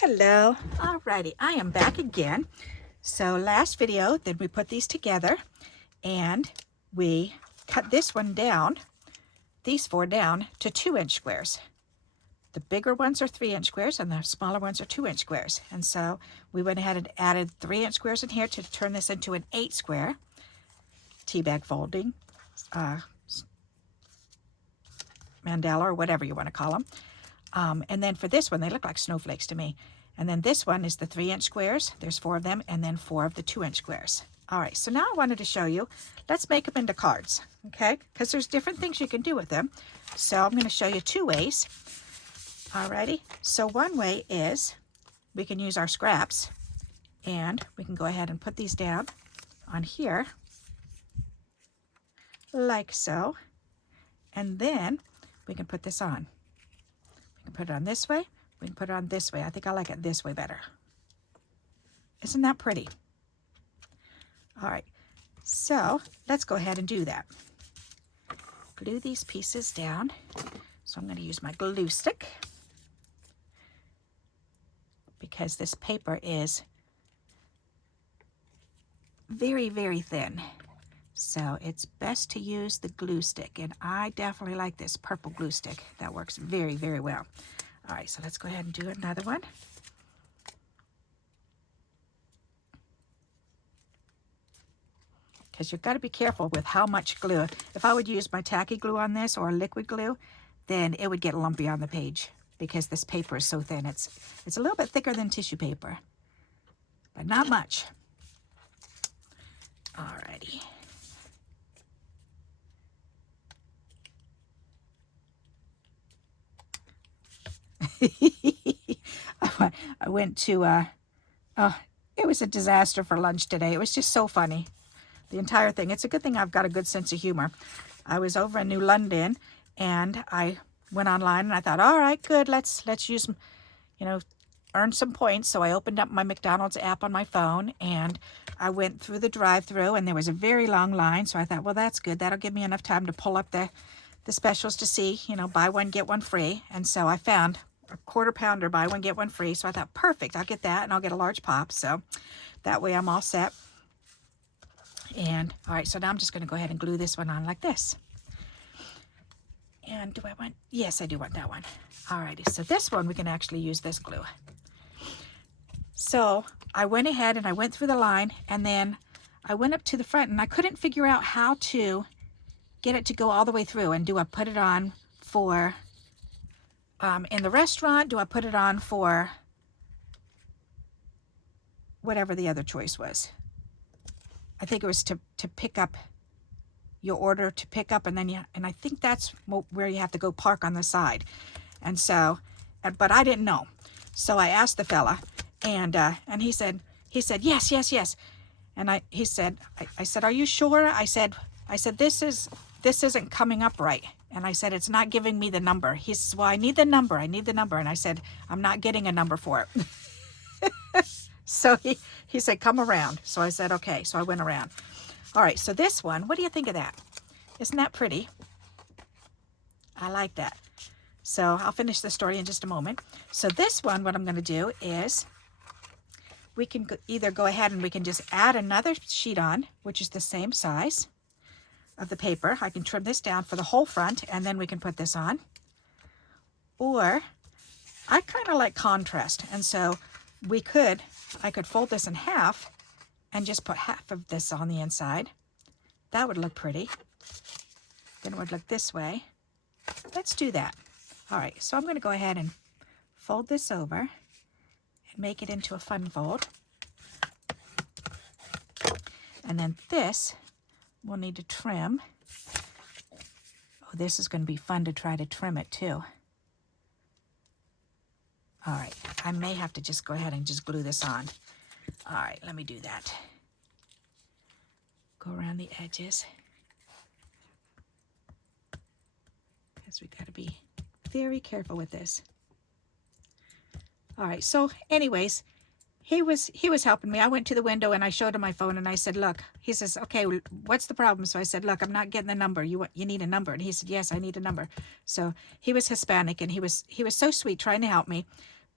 Hello. Alrighty, I am back again. So last video, then we put these together and we cut this one down, these four down to 2-inch squares. The bigger ones are 3-inch squares and the smaller ones are 2-inch squares. And so we went ahead and added 3-inch squares in here to turn this into an 8 square teabag folding mandala or whatever you want to call them. And then for this one, they look like snowflakes to me. And then this one is the 3-inch squares. There's 4 of them, and then 4 of the 2-inch squares. All right, so now I wanted to show you, let's make them into cards, okay? Because there's different things you can do with them. So I'm going to show you 2 ways. Alrighty, so one way is we can use our scraps, and we can go ahead and put these down on here, like so. And then we can put this on. We can put it on this way. We can put it on this way. I think I like it this way better. Isn't that pretty? All right, so let's go ahead and do that. Glue these pieces down. So I'm going to use my glue stick because this paper is very, very thin. So it's best to use the glue stick, and I definitely like this purple glue stick. That works very, very well. All right, so let's go ahead and do another one. Because you've got to be careful with how much glue. If I would use my tacky glue on this or liquid glue, then it would get lumpy on the page because this paper is so thin. It's a little bit thicker than tissue paper, but not much. All righty. I went to, it was a disaster for lunch today. It was just so funny, the entire thing. It's a good thing I've got a good sense of humor. I was over in New London, and I went online, and I thought, all right, good, let's use, earn some points. So I opened up my McDonald's app on my phone, and I went through the drive-thru, and there was a very long line. So I thought, well, that's good. That'll give me enough time to pull up the specials to see, buy one, get one free. And so I found a quarter pounder, buy one, get one free. So I thought, perfect, I'll get that, and I'll get a large pop. So that way I'm all set. And all right, so now I'm just going to go ahead and glue this one on like this. And do I want, yes, I do want that one. All righty, so this one, we can actually use this glue. So I went ahead and I went through the line, and then I went up to the front, and I couldn't figure out how to get it to go all the way through. And do I put it on for in the restaurant? Do I put it on for whatever the other choice was? I think it was to pick up your order, to pick up, and then and I think that's where you have to go park on the side. And so, but I didn't know. So I asked the fella, and he said yes. And I said, are you sure? I said this isn't coming up right. And I said, it's not giving me the number. He says, well, I need the number. And I said, I'm not getting a number for it. So he said, come around. So I said, okay. So I went around. All right, so this one, what do you think of that? Isn't that pretty? I like that. So I'll finish the story in just a moment. So this one, what I'm going to do is we can either go ahead and we can just add another sheet on, which is the same size of the paper. I can trim this down for the whole front, and then we can put this on. Or I kind of like contrast, and so I could fold this in half and just put half of this on the inside. That would look pretty. Then it would look this way. Let's do that. All right, so I'm going to go ahead and fold this over and make it into a fun fold. And then this we'll need to trim. Oh, this is going to be fun to try to trim it too. All right, I may have to just go ahead and just glue this on. All right, let me do that. Go around the edges. Because we got to be very careful with this. All right, so anyways, he was helping me. I went to the window and I showed him my phone and I said, look, he says, okay, what's the problem? So I said, look, I'm not getting the number. You need a number. And he said, yes, I need a number. So he was Hispanic, and he was so sweet trying to help me.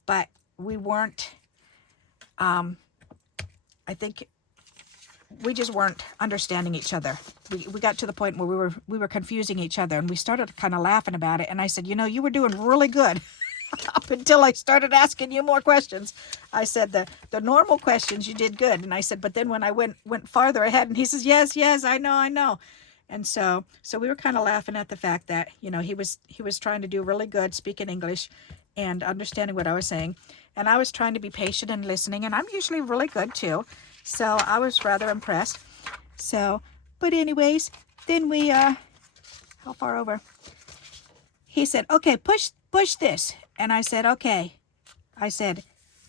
But we weren't, I think we just weren't understanding each other. We got to the point where we were confusing each other, and we started kind of laughing about it. And I said, you know, you were doing really good up until I started asking you more questions. I said the normal questions you did good, and I said, but then when I went farther ahead, and he says, yes, I know. And so we were kind of laughing at the fact that, you know, he was trying to do really good speaking English and understanding what I was saying, and I was trying to be patient and listening, and I'm usually really good too. So I was rather impressed. So, but anyways, then we how far over? He said, okay, push this. And I said, okay. I said,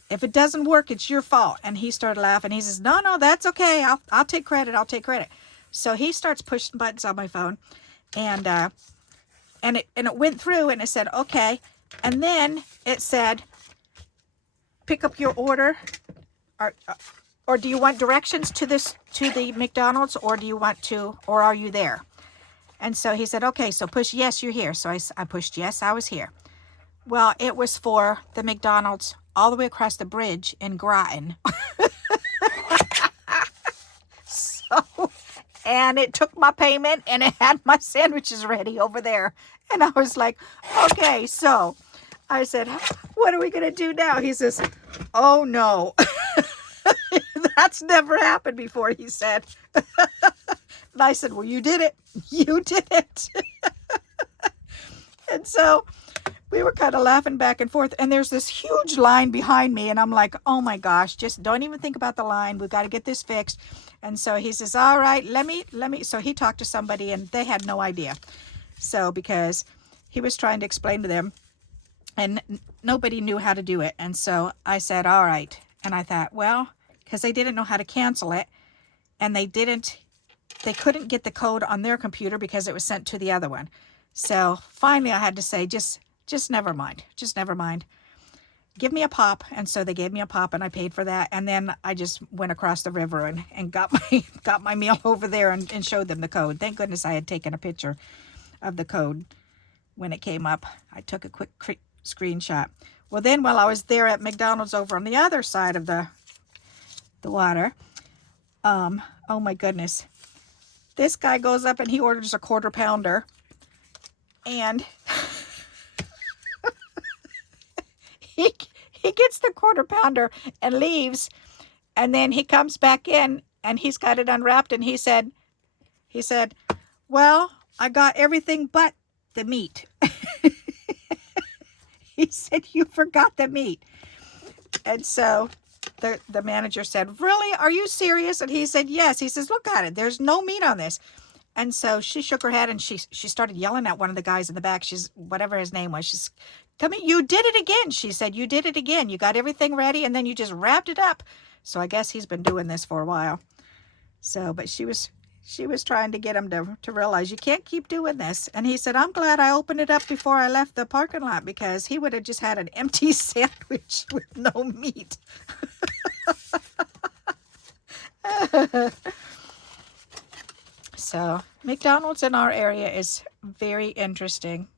if it doesn't work, it's your fault. And he started laughing. He says, no, that's okay. I'll take credit. I'll take credit. So he starts pushing buttons on my phone, and it went through, and it said, okay. And then it said, pick up your order, or do you want directions to the McDonald's, or do you want to, or are you there? And so he said, okay, so push yes, you're here. So I pushed yes, I was here. Well, it was for the McDonald's all the way across the bridge in Groton. And it took my payment, and it had my sandwiches ready over there. And I was like, okay, so I said, what are we going to do now? He says, oh no, that's never happened before, he said. And I said, well, you did it. You did it. And so we were kind of laughing back and forth, and there's this huge line behind me, and I'm like, oh my gosh, just don't even think about the line. We've got to get this fixed. And so he says, all right, let me. So he talked to somebody, and they had no idea. So because he was trying to explain to them, and nobody knew how to do it. And so I said, all right. And I thought, well, because they didn't know how to cancel it, and they couldn't get the code on their computer because it was sent to the other one. So finally I had to say, just never mind. Just never mind. Give me a pop. And so they gave me a pop, and I paid for that. And then I just went across the river and got my meal over there and showed them the code. Thank goodness I had taken a picture of the code when it came up. I took a quick screenshot. Well, then while I was there at McDonald's over on the other side of the water, oh my goodness, this guy goes up and he orders a 1/4 pounder, and he gets the 1/4 pounder and leaves, and then he comes back in and he's got it unwrapped, and he said, well, I got everything but the meat. He said, you forgot the meat. And so the manager said, really? Are you serious? And he said, yes. He says, look at it. There's no meat on this. And so she shook her head, and she started yelling at one of the guys in the back. She's, whatever his name was, she's, come here, you did it again. She said, you did it again. You got everything ready, and then you just wrapped it up. So I guess he's been doing this for a while. So, but she was trying to get him to realize you can't keep doing this. And he said, I'm glad I opened it up before I left the parking lot, because he would have just had an empty sandwich with no meat. So McDonald's in our area is very interesting.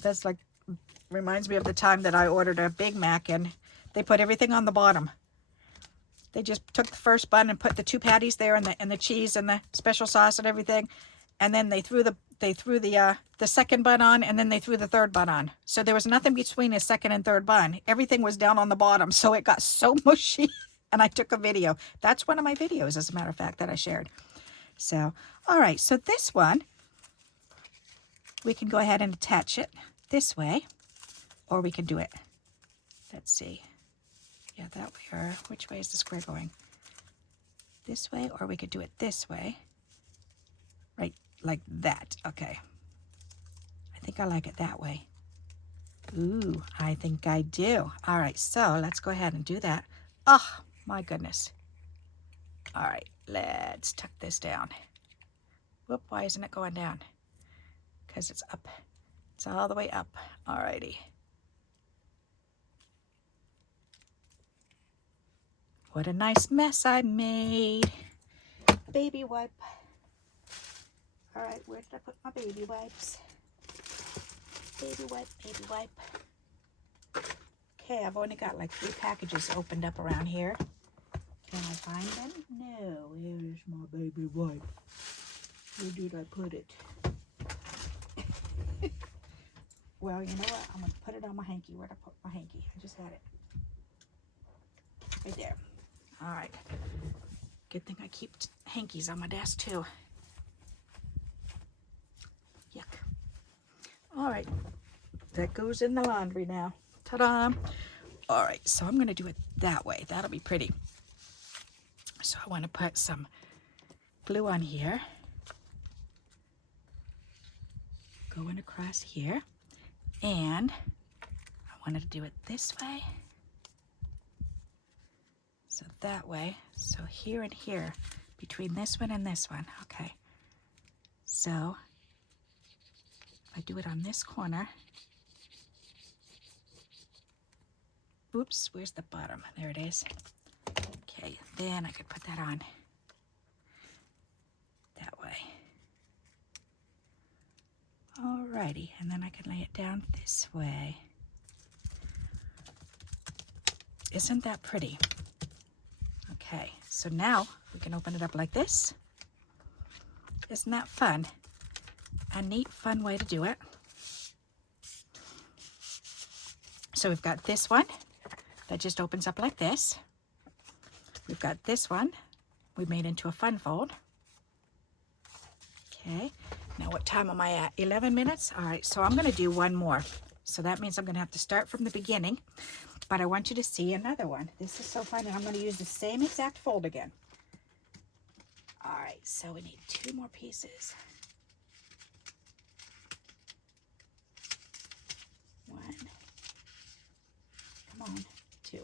That's like, reminds me of the time that I ordered a Big Mac, and they put everything on the bottom. They just took the first bun and put the 2 patties there, and the cheese and the special sauce and everything, and then they threw the second bun on, and then they threw the 3rd bun on. So there was nothing between the 2nd and 3rd bun. Everything was down on the bottom, so it got so mushy. And I took a video. That's one of my videos, as a matter of fact, that I shared. So, all right. So this one, we can go ahead and attach it this way, or we can do it. Let's see. Yeah, that way. Or which way is the square going? This way, or we could do it this way. Right, like that. Okay. I think I like it that way. Ooh, I think I do. All right, so let's go ahead and do that. Oh, my goodness. All right, let's tuck this down. Whoop, why isn't it going down? Because it's up. It's all the way up. All righty. What a nice mess I made. Baby wipe. All right, where did I put my baby wipes? Baby wipe, baby wipe. Okay, I've only got like 3 packages opened up around here. Can I find them? No, here's my baby wipe. Where did I put it? Well, you know what? I'm going to put it on my hanky. Where'd I put my hanky? I just had it. Right there. All right. Good thing I keep hankies on my desk too. Yuck. All right. That goes in the laundry now. Ta-da! All right, so I'm going to do it that way. That'll be pretty. So I want to put some glue on here. Going across here. And I wanted to do it this way. So that way. So here and here. Between this one and this one. Okay. So if I do it on this corner. Oops, where's the bottom? There it is. Okay, then I could put that on that way. Alrighty, and then I can lay it down this way. Isn't that pretty? Okay, so now we can open it up like this. Isn't that fun? A neat, fun way to do it. So we've got this one that just opens up like this. We've got this one we made into a fun fold. Okay, now what time am I at? 11 minutes? All right, so I'm going to do one more. So that means I'm going to have to start from the beginning, but I want you to see another one. This is so fun, and I'm going to use the same exact fold again. All right, so we need 2 more pieces. 1. Come on. 2.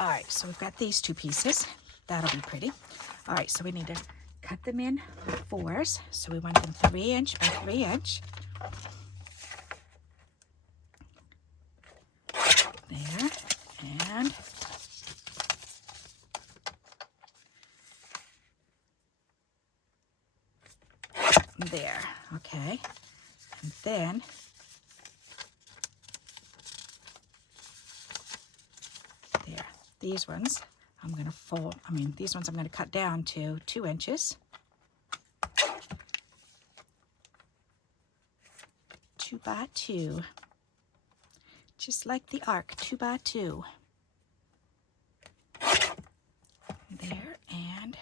All right, so we've got these 2 pieces. That'll be pretty. All right, so we need to cut them in 4s. So we want them 3 inch by 3 inch. There, and there, okay. And then there, these ones I'm going to fold, these ones I'm going to cut down to 2 inches. 2 by 2. Just like the arc, 2 by 2. There, and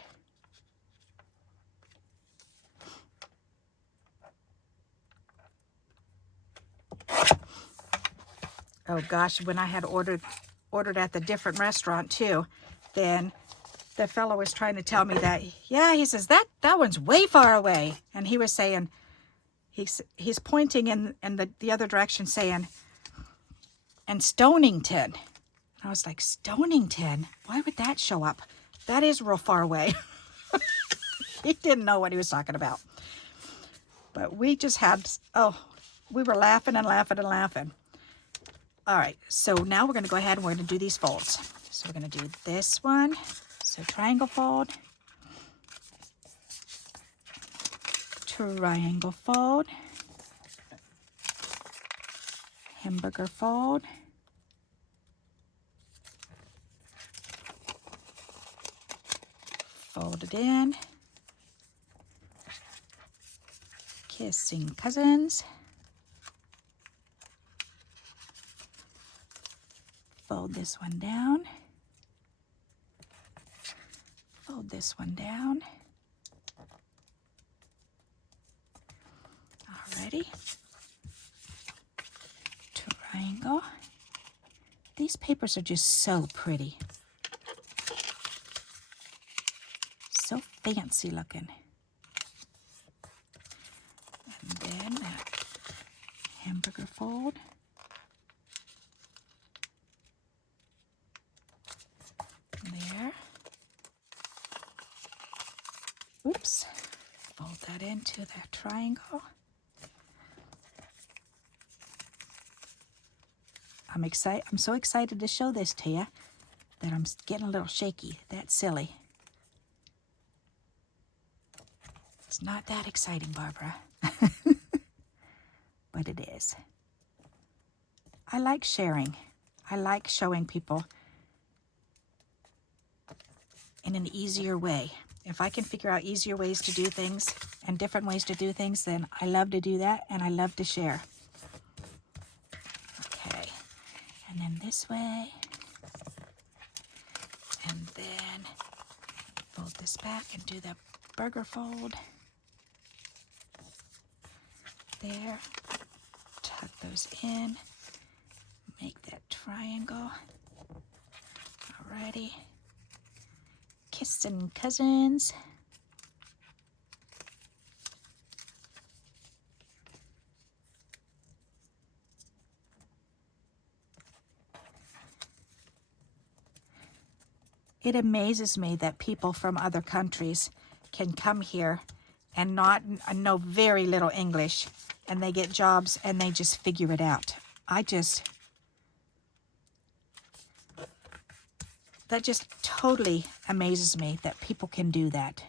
oh gosh, when I had ordered at the different restaurant too, then the fellow was trying to tell me that, yeah, he says that one's way far away, and he was saying, he's pointing in the other direction saying, and Stonington. I was like, Stonington? Why would that show up? That is real far away. He didn't know what he was talking about. But we just had, we were laughing and laughing and laughing. All right, so now we're going to go ahead and we're going to do these folds. So we're going to do this one. So triangle fold. Triangle fold. Hamburger fold. Fold it in. Kissing cousins. Fold this one down. Fold this one down. Alrighty. Triangle. These papers are just so pretty. So fancy looking. And then that hamburger fold. There. Oops. Fold that into that triangle. I'm so excited to show this to you that I'm getting a little shaky. That's silly. It's not that exciting, Barbara. But it is. I like sharing. I like showing people in an easier way. If I can figure out easier ways to do things and different ways to do things, then I love to do that, and I love to share. Okay, and then this way, and then fold this back and do the burger fold. There, tuck those in, make that triangle. Alrighty, kissing cousins. It amazes me that people from other countries can come here and not know very little English, and they get jobs and they just figure it out. That just totally amazes me that people can do that.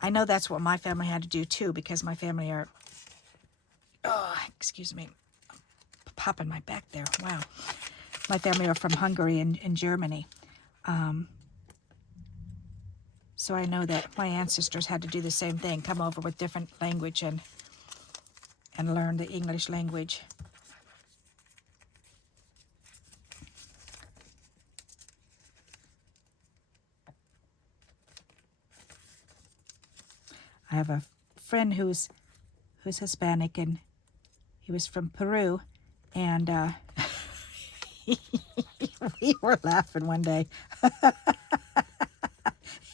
I know that's what my family had to do too, because my family are, oh, excuse me, popping my back there, wow. My family are from Hungary and Germany. So I know that my ancestors had to do the same thing, come over with different language and learn the English language. I have a friend who's Hispanic, and he was from Peru, and we were laughing one day.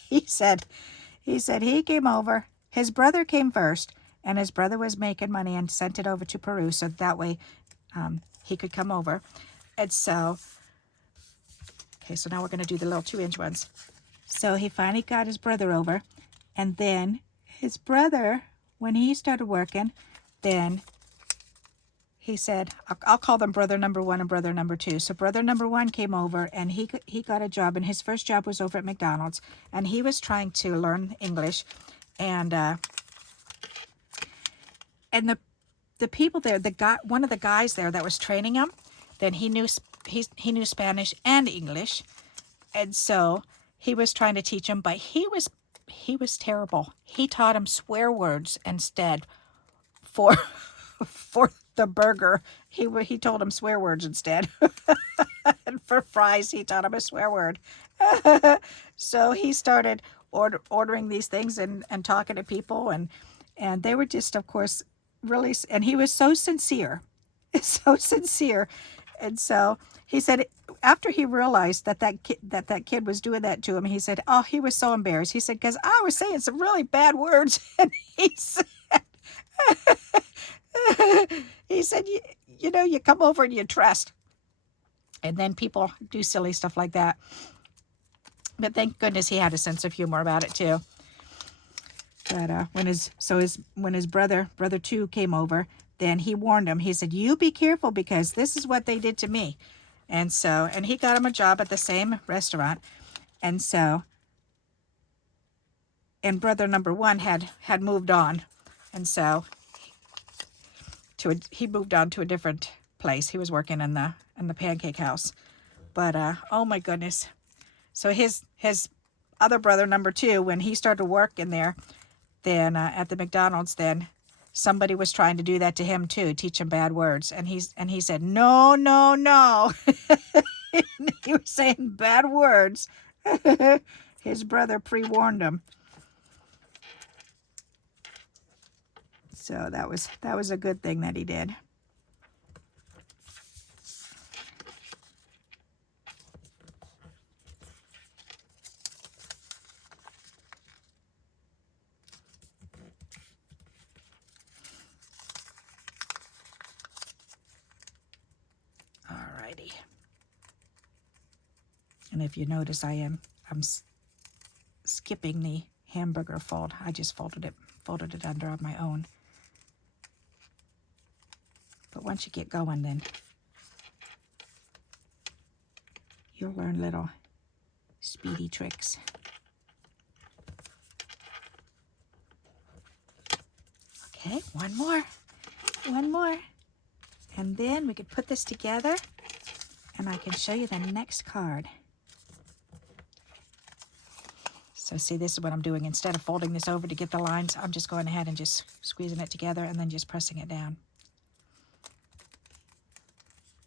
He said he came over. His brother came first, and his brother was making money and sent it over to Peru, so that way he could come over. And so, okay, so now we're going to do the little 2-inch ones. So he finally got his brother over, and then his brother, when he started working, then he said, I'll call them brother number 1 and brother number 2. So brother number 1 came over, and he got a job, and his first job was over at McDonald's, and he was trying to learn English, and the people there, one of the guys there that was training him, then he knew Spanish and English, and so he was trying to teach him, but he was terrible. He taught him swear words instead for the burger. He told him swear words instead. And for fries, he taught him a swear word. So he started ordering these things and talking to people, and they were just, of course, really, and he was so sincere, so sincere. And so he said, after he realized that kid was doing that to him, he said, oh, he was so embarrassed. He said, because I was saying some really bad words, and he said, you know, you come over and you trust. And then people do silly stuff like that. But thank goodness he had a sense of humor about it too. But when his brother 2 came over, then he warned him. He said, you be careful, because this is what they did to me. And he got him a job at the same restaurant. And brother number 1 had moved on. And so he moved on to a different place. He was working in the pancake house. But oh my goodness. So his other brother number 2, when he started work in there, then at the McDonald's, then somebody was trying to do that to him too, teach him bad words. And he said, no, no, no. He was saying bad words. His brother pre-warned him. So that was a good thing that he did. Alrighty. And if you notice, I'm skipping the hamburger fold. I just folded it under on my own. But once you get going, then you'll learn little speedy tricks. Okay, one more. And then we could put this together and I can show you the next card. So see, this is what I'm doing. Instead of folding this over to get the lines, I'm just going ahead and just squeezing it together and then just pressing it down.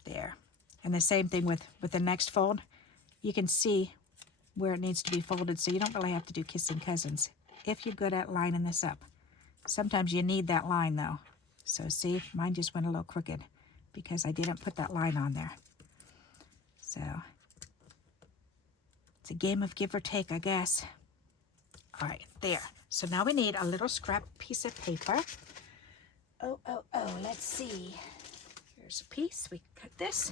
There. And the same thing with the next fold. You can see where it needs to be folded, so you don't really have to do kissing cousins if you're good at lining this up. Sometimes you need that line though. So see, mine just went a little crooked because I didn't put that line on there. So it's a game of give or take, I guess. All right, there. So now we need a little scrap piece of paper. Oh, let's see. Here's a piece. We cut this.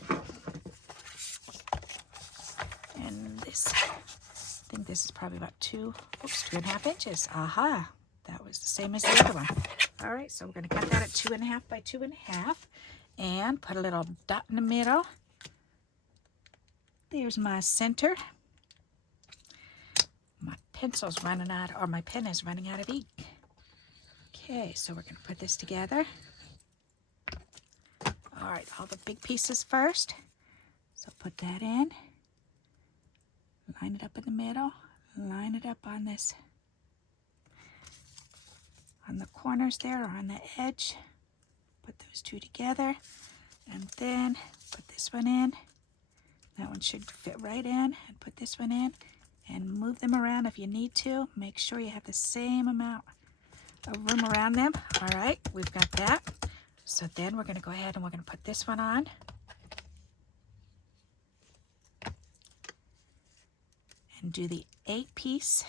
And this, I think this is probably about 2.5 inches. Aha, that was the same as the other one. All right, so we're going to cut that at 2.5 by 2.5 and put a little dot in the middle. There's my center. My pencil's running out, or my pen is running out of ink. Okay, so we're going to put this together. All right, all the big pieces first. So put that in. Line it up in the middle. Line it up on this, on the corners there, or on the edge. Put those two together. And then put this one in. That one should fit right in. And put this one in. And move them around if you need to. Make sure you have the same amount of room around them. All right, we've got that. So then we're going to go ahead and we're going to put this one on. And do the 8-piece.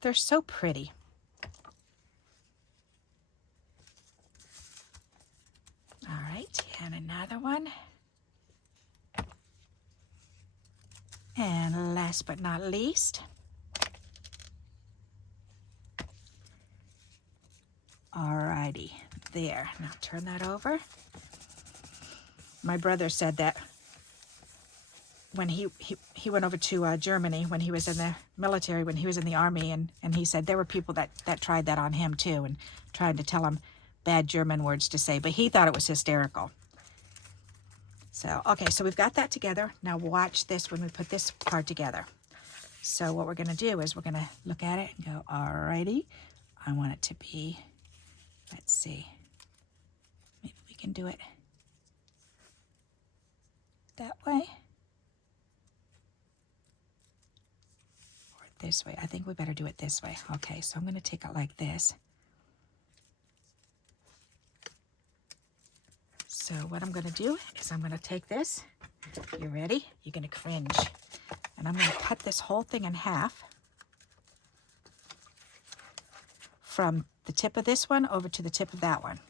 They're so pretty. All right, and another one. And last but not least, alrighty, there. Now turn that over. My brother said that when he went over to Germany when he was in the military, when he was in the army, and he said there were people that tried that on him too, and tried to tell him bad German words to say, but he thought it was hysterical. So, okay, so we've got that together. Now watch this when we put this part together. So what we're going to do is we're going to look at it and go, alrighty, I want it to be, let's see, maybe we can do it that way. Or this way. I think we better do it this way. Okay, so I'm going to take it like this. So what I'm going to do is I'm going to take this. You ready? You're going to cringe. And I'm going to cut this whole thing in half from the tip of this one over to the tip of that one.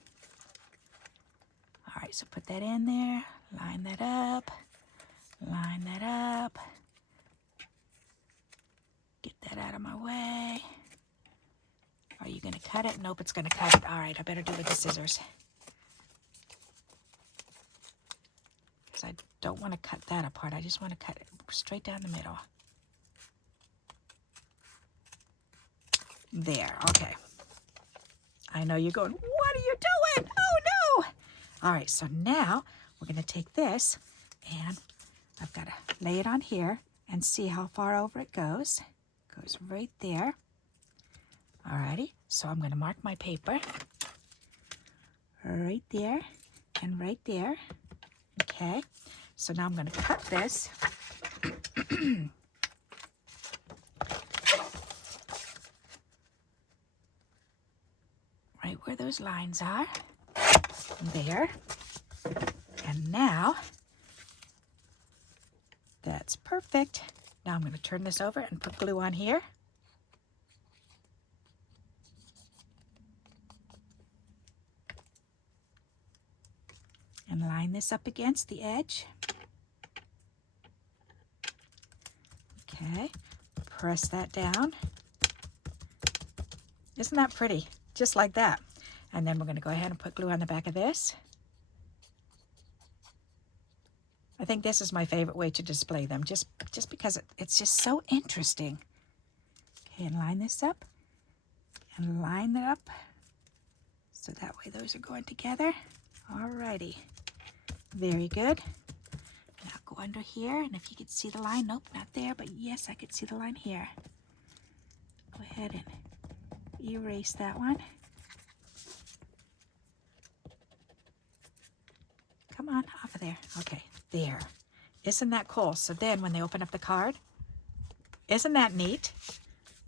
All right, so put that in there. Line that up. Line that up. Get that out of my way. Are you going to cut it? Nope, it's going to cut it. All right, I better do it with the scissors. I don't want to cut that apart. I just want to cut it straight down the middle. There, okay. I know you're going, what are you doing? Oh no! All right, so now we're going to take this and I've got to lay it on here and see how far over it goes. It goes right there. Alrighty, so I'm going to mark my paper right there and right there. Okay, so now I'm going to cut this. Right where those lines are. There. And now, that's perfect. Now I'm going to turn this over and put glue on here. And line this up against the edge. Okay, press that down. Isn't that pretty? Just like that. And then we're going to go ahead and put glue on the back of this. I think this is my favorite way to display them, just because it's just so interesting. Okay, and line this up. And line that up. So that way those are going together. Alrighty. Very good. Now go under here, and if you could see the line, nope, not there, but yes, I could see the line here. Go ahead and erase that one. Come on, off of there. Okay, there. Isn't that cool? So then when they open up the card, isn't that neat?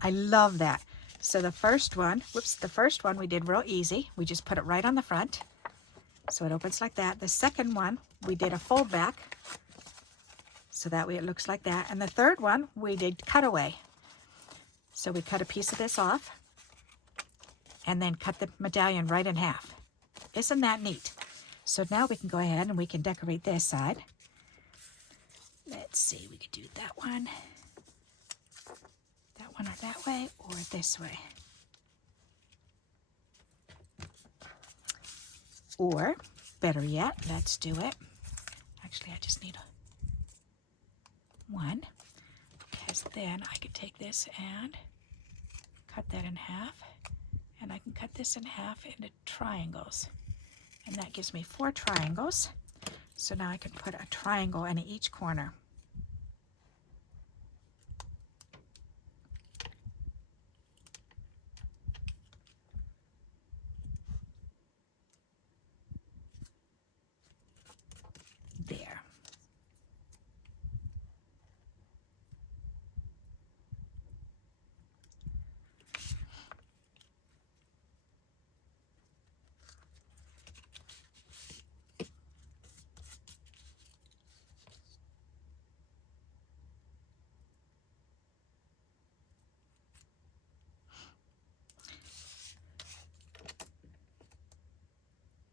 I love that. So the first one, the first one we did real easy. We just put it right on the front. So it opens like that. The second one, we did a fold back. So that way it looks like that. And the third one, we did cutaway. So we cut a piece of this off and then cut the medallion right in half. Isn't that neat? So now we can go ahead and we can decorate this side. Let's see, we could do that one or that way, or this way. Or, better yet, let's do it. Actually, I just need one, because then I could take this and cut that in half, and I can cut this in half into triangles. And that gives me 4 triangles. So now I can put a triangle in each corner. There.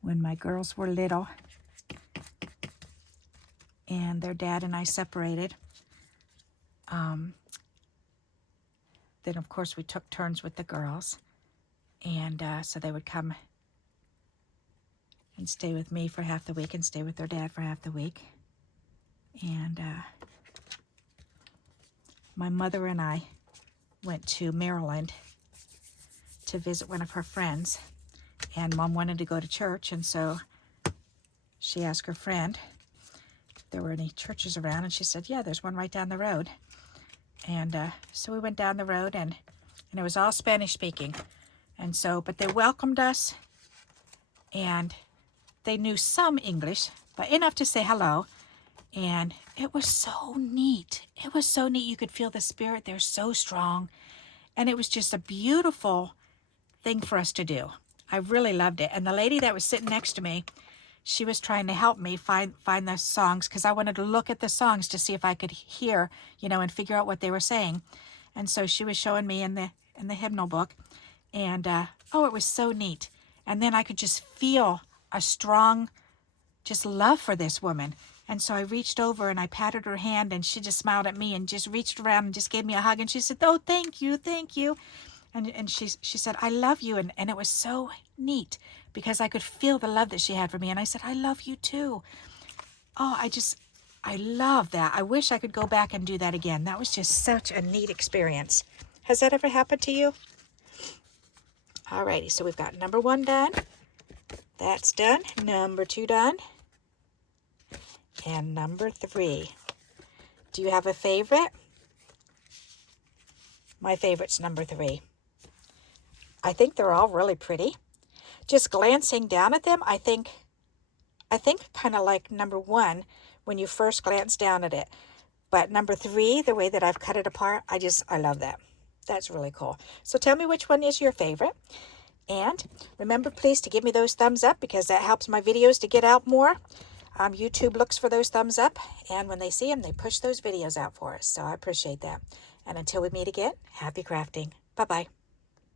When my girls were little and their dad and I separated, then of course we took turns with the girls, and so they would come and stay with me for half the week and stay with their dad for half the week. And my mother and I went to Maryland to visit one of her friends, and Mom wanted to go to church, and so she asked her friend if there were any churches around, and she said, yeah, there's one right down the road. And so we went down the road, and it was all Spanish speaking. And so, but they welcomed us, and they knew some English, but enough to say hello. And it was so neat. It was so neat. You could feel the spirit there so strong. And it was just a beautiful thing for us to do. I really loved it. And the lady that was sitting next to me, she was trying to help me find the songs, because I wanted to look at the songs to see if I could hear, you know, and figure out what they were saying. And so she was showing me in the hymnal book, and oh, it was so neat. And then I could just feel a strong just love for this woman. And so I reached over and I patted her hand, and she just smiled at me and just reached around and just gave me a hug, and she said, oh, thank you, thank you. And she said, I love you. And it was so neat because I could feel the love that she had for me. And I said, I love you too. Oh, I love that. I wish I could go back and do that again. That was just such a neat experience. Has that ever happened to you? Alrighty, so we've got number 1 done. That's done. Number 2 done. And number 3. Do you have a favorite? My favorite's number 3. I think they're all really pretty. Just glancing down at them, I think kind of like number 1 when you first glance down at it. But number 3, the way that I've cut it apart, I love that. That's really cool. So tell me which one is your favorite. And remember, please, to give me those thumbs up, because that helps my videos to get out more. YouTube looks for those thumbs up, and when they see them, they push those videos out for us. So I appreciate that. And until we meet again, happy crafting. Bye-bye.